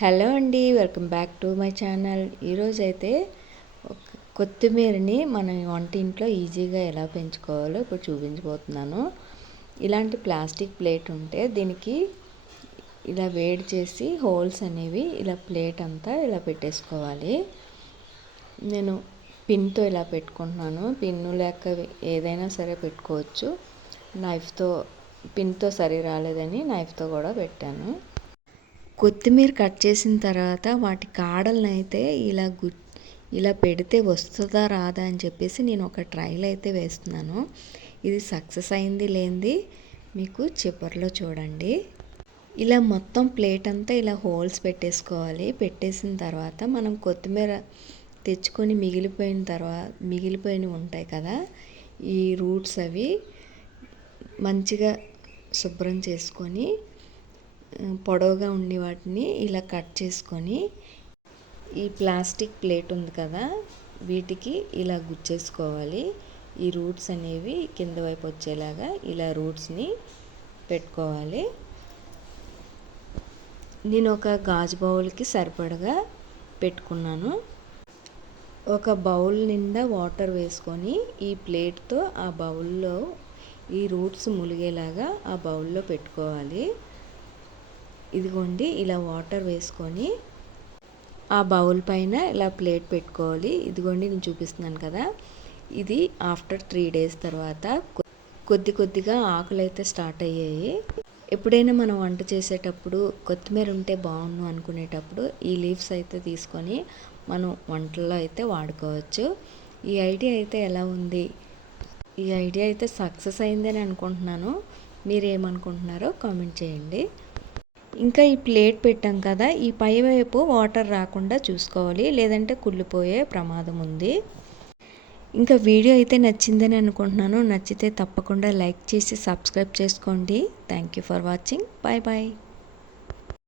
Hello అండి, welcome back to my channel. ఈరోజైతే కొత్తిమీరని మన వంటింట్లో ఈజీగా ఎలా పెంచుకోవాలో ఇప్పుడు చూపించబోతున్నాను. ఇలాంటి ప్లాస్టిక్ ప్లేట్ ఉంటే దీనికి ఇలా వేడి చేసి హోల్స్ అనేవి ఇలా ప్లేట్ అంతా ఇలా పెట్టేసుకోవాలి. నేను పిన్తో ఇలా పెట్టుకుంటున్నాను. పిన్ను లేక ఏదైనా సరే పెట్టుకోవచ్చు. నైఫ్తో పిన్తో సరి రాలేదని నైఫ్తో కూడా పెట్టాను. కొత్తిమీర కట్ చేసిన తర్వాత వాటి కాడలను అయితే ఇలా పెడితే వస్తుందా రాదా అని చెప్పేసి నేను ఒక ట్రైల్ అయితే వేస్తున్నాను. ఇది సక్సెస్ అయింది లేనిది మీకు చివరిలో చూడండి. ఇలా మొత్తం ప్లేట్ అంతా ఇలా హోల్స్ పెట్టేసుకోవాలి. పెట్టేసిన తర్వాత మనం కొత్తిమీర తెచ్చుకొని మిగిలిపోయినవి ఉంటాయి కదా, ఈ రూట్స్ అవి మంచిగా శుభ్రం చేసుకొని పొడవుగా ఉండి వాటిని ఇలా కట్ చేసుకొని ఈ ప్లాస్టిక్ ప్లేట్ ఉంది కదా వీటికి ఇలా గుచ్చేసుకోవాలి. ఈ రూట్స్ అనేవి కింద వైపు వచ్చేలాగా ఇలా రూట్స్ని పెట్టుకోవాలి. నేను ఒక గాజు బౌల్కి సరిపడగా పెట్టుకున్నాను. ఒక బౌల్ నిండా వాటర్ వేసుకొని ఈ ప్లేట్తో ఆ బౌల్లో ఈ రూట్స్ ములిగేలాగా ఆ బౌల్లో పెట్టుకోవాలి. ఇదిగోండి, ఇలా వాటర్ వేసుకొని ఆ బౌల్ పైన ఇలా ప్లేట్ పెట్టుకోవాలి. ఇదిగోండి, నేను చూపిస్తున్నాను కదా, ఇది ఆఫ్టర్ 3 days తర్వాత కొద్దిగా ఆకులు అయితే స్టార్ట్ అయ్యాయి. ఎప్పుడైనా మనం వంట చేసేటప్పుడు కొత్తిమీర ఉంటే బాగుండు అనుకునేటప్పుడు ఈ లీవ్స్ అయితే తీసుకొని మనం వంటల్లో అయితే వాడుకోవచ్చు. ఈ ఐడియా అయితే ఎలా ఉంది? ఈ ఐడియా అయితే సక్సెస్ అయిందని అనుకుంటున్నాను. మీరేమనుకుంటున్నారో కామెంట్ చేయండి. ఇంకా ఈ ప్లేట్ పెట్టాం కదా, ఈ పై వైపు వాటర్ రాకుండా చూసుకోవాలి, లేదంటే కుళ్ళిపోయే ప్రమాదం ఉంది. ఇంకా వీడియో అయితే నచ్చిందని అనుకుంటున్నాను. నచ్చితే తప్పకుండా లైక్ చేసి సబ్స్క్రైబ్ చేసుకోండి. Thank you for watching. Bye bye.